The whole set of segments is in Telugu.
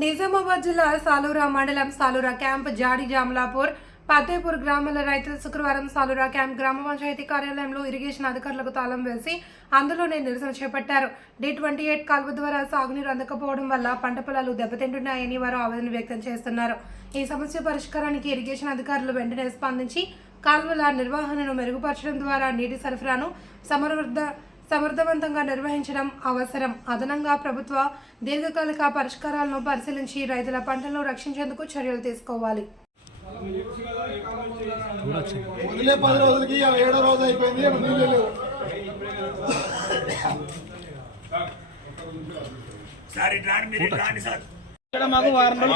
నిజామాబాద్ జిల్లా సాలూరా మండలం సాలూరా క్యాంప్ జాడి జామ్లాపూర్ ఫతేపూర్ గ్రామాల రైతులు శుక్రవారం సాలూరా క్యాంప్ గ్రామ పంచాయతీ కార్యాలయంలో ఇరిగేషన్ అధికారులకు తాళం వేసి అందులోనే నిరసన చేపట్టారు. డి ట్వంటీ ఎయిట్ కాలువ ద్వారా సాగునీరు అందకపోవడం వల్ల పంట పొలాలు దెబ్బతింటున్నాయని వారు ఆవేదన వ్యక్తం చేస్తున్నారు. ఈ సమస్య పరిష్కారానికి ఇరిగేషన్ అధికారులు వెంటనే స్పందించి కాలువల నిర్వహణను మెరుగుపరచడం ద్వారా నీటి సరఫరాను సమర్థ సమర్థవంతంగా నిర్వహించడం అవసరం. అదనంగా ప్రభుత్వ దీర్ఘకాలిక పరిష్కారాలను పరిశీలించి రైతుల పంటలను రక్షించేందుకు చర్యలు తీసుకోవాలి. వదిలే పది రోజులకి ఇవాళ ఏడో రోజు అయిపోయింది ఇక్కడ నీళ్ళు లేవు. సార్ మీరు సార్. ఇక్కడ మాకు వారం రోజులు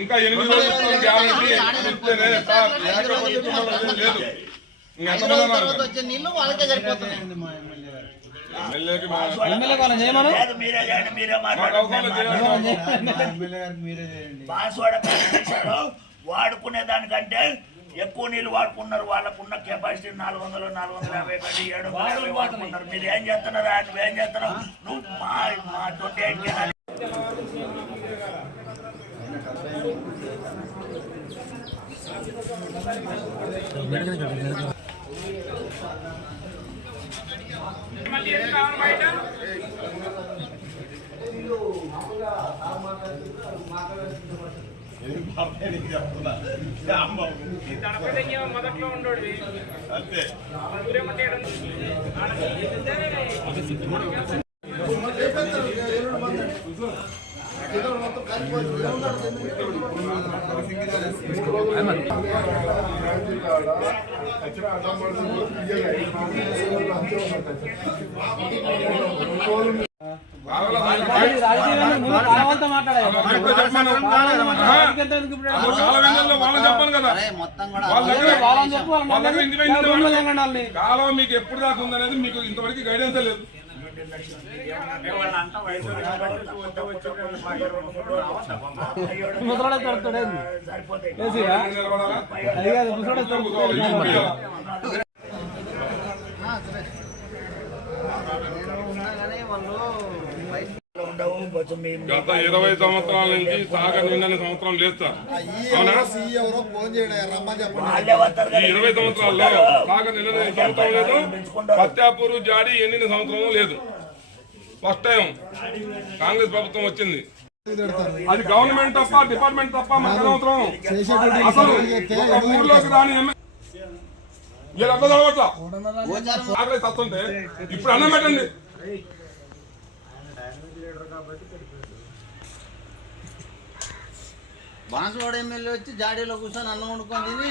ఇంకా ఎనిమిది రోజులు గ్యారంటీ లేదు? వచ్చే నీళ్ళు వాళ్ళకే సరిపోతున్నాయి. వాడుకునే దానికంటే ఎక్కువ నీళ్ళు వాడుకున్నారు వాళ్ళకున్న కెపాసిటీ నాలుగు వందలు నాలుగు వందల యాభై కంటే ఏడు వందల వాడుకున్నారు. మీరు ఏం చేస్తున్నారు నువ్వు ఏం చేస్తున్నావు? నువ్వు మా మా ట్వంటీ ఎయిట్ కావాలా? దానికి రాజీ- రాజీవ్ ముందు కాలవంతా మాట్లాడాలి. ఇప్పుడు చెప్పమను. రాజీవ్కి ఎంత ఎందుకు ఇప్పుడు? అసలు కాలం ఏంటో వాళ్ళని చెప్పాలి కదా. అరే మొత్తం కూడా వాళ్ళ దగ్గర వాళ్ళని చెప్పు, వాళ్ళని వాళ్ళ దగ్గర ఇంటి పైన రూమ్లో తెంగండి వాళ్ళని. కాలం మీకు ఎప్పుడు దాకా ఉందనేది మీకు ఇంతవరకు గైడెన్స్ లేదు. ముసలోడే తడుతాడు? సరిపోతాయి గత ఇరవై సంవత్సరాల నుంచి సాగర్ నిండని సంవత్సరం లేదు సార్. అవునా? ఈ ఇరవై సంవత్సరాల్లో సాగర్ నిండని సంవత్సరం లేదు. పత్యాపూరు జాడి ఎండిన సంవత్సరం లేదు. ఫస్ట్ టైం కాంగ్రెస్ ప్రభుత్వం వచ్చింది. అది గవర్నమెంట్ తప్ప డిపార్ట్మెంట్ తప్ప మన సంవత్సరం అసలు ఊర్లోకి రాని ఎమ్మె- వీళ్ళు అర్థం చదవట్లా గోచారం ఆకలి తస్తుంటే ఇప్పుడు అన్నం పెట్టండి. బాన్సువాడ ఎమ్మెల్యే వచ్చి జాడీలో కూర్చొని అన్నం వండుకొని తిని